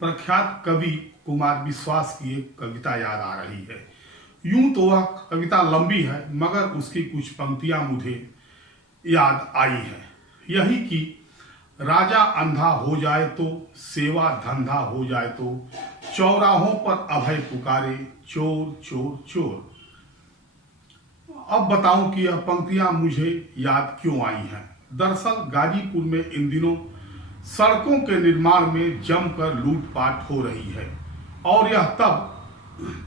प्रख्यात कवि कुमार विश्वास की एक कविता याद आ रही है। यूं तो वह कविता लंबी है, मगर उसकी कुछ पंक्तियां मुझे याद आई है। यही कि राजा अंधा हो जाए तो, सेवा धंधा हो जाए तो, चौराहों पर अभय पुकारे, चोर चोर चोर। अब बताऊं कि यह पंक्तियां मुझे याद क्यों आई हैं। दरअसल गाजीपुर में इन दिनों सड़कों के निर्माण में जमकर लूटपाट हो रही है, और यह तब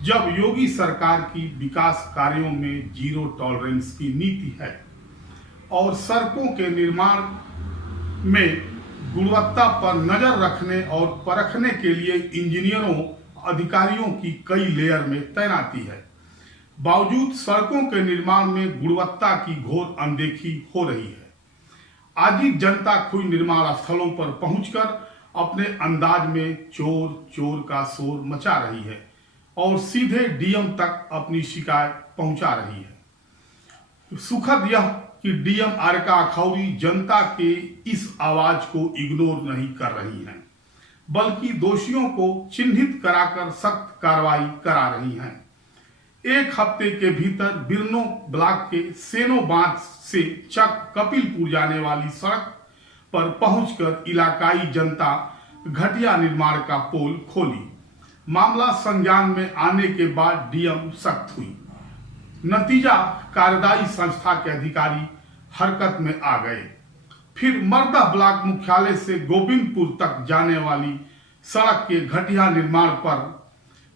जब योगी सरकार की विकास कार्यों में जीरो टॉलरेंस की नीति है और सड़कों के निर्माण में गुणवत्ता पर नजर रखने और परखने के लिए इंजीनियरों अधिकारियों की कई लेयर में तैनाती है। बावजूद सड़कों के निर्माण में गुणवत्ता की घोर अनदेखी हो रही है। आज ही जनता खुद निर्माण स्थलों पर पहुंचकर अपने अंदाज में चोर चोर का शोर मचा रही है और सीधे डीएम तक अपनी शिकायत पहुंचा रही है। सुखद यह कि डीएम आरका अखौरी जनता के इस आवाज को इग्नोर नहीं कर रही हैं, बल्कि दोषियों को चिन्हित कराकर सख्त कार्रवाई करा रही हैं। एक हफ्ते के भीतर बिरनो ब्लॉक के सेनो बांध से चक कपिलपुर जाने वाली सड़क पर पहुंचकर इलाकाई जनता घटिया निर्माण का पोल खोली। मामला संज्ञान में आने के बाद डीएम सख्त हुई। नतीजा, कार्यदायी संस्था के अधिकारी हरकत में आ गए। फिर मर्दा ब्लॉक मुख्यालय से गोविंदपुर तक जाने वाली सड़क के घटिया निर्माण पर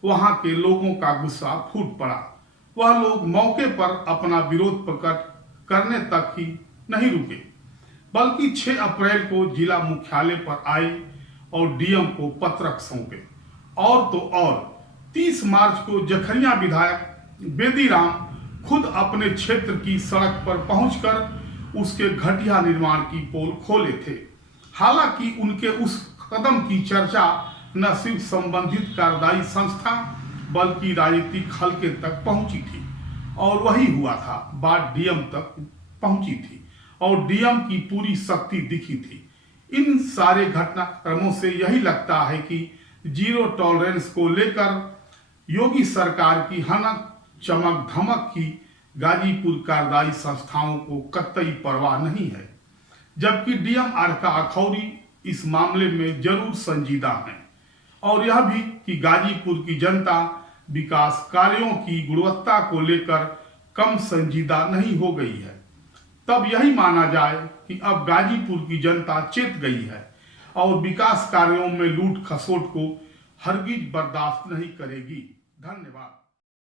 वहां के लोगों का गुस्सा फूट पड़ा। वह लोग मौके पर अपना विरोध प्रकट करने तक ही नहीं रुके, बल्कि 6 अप्रैल को जिला मुख्यालय पर आए और डीएम को पत्रक सौंपे। और तो और 30 मार्च को जखरिया विधायक बेदीराम खुद अपने क्षेत्र की सड़क पर पहुंचकर उसके घटिया निर्माण की पोल खोले थे। हालांकि उनके उस कदम की चर्चा न सिर्फ संबंधित कार्यदायी संस्था बल्कि राजनीतिक हलके तक पहुंची थी, और वही हुआ था। बात डीएम तक पहुंची थी और डीएम की पूरी शक्ति दिखी थी। इन सारे घटनाक्रमों से यही लगता है कि जीरो टॉलरेंस को लेकर योगी सरकार की हनक चमक धमक की गाजीपुर कार्यदायी संस्थाओं को कतई परवाह नहीं है, जबकि डीएम आरका अखौरी इस मामले में जरूर संजीदा हैं। और यह भी कि गाजीपुर की जनता विकास कार्यों की गुणवत्ता को लेकर कम संजीदा नहीं हो गई है। तब यही माना जाए कि अब गाजीपुर की जनता चेत गई है और विकास कार्यों में लूट खसोट को हरगिज बर्दाश्त नहीं करेगी। धन्यवाद।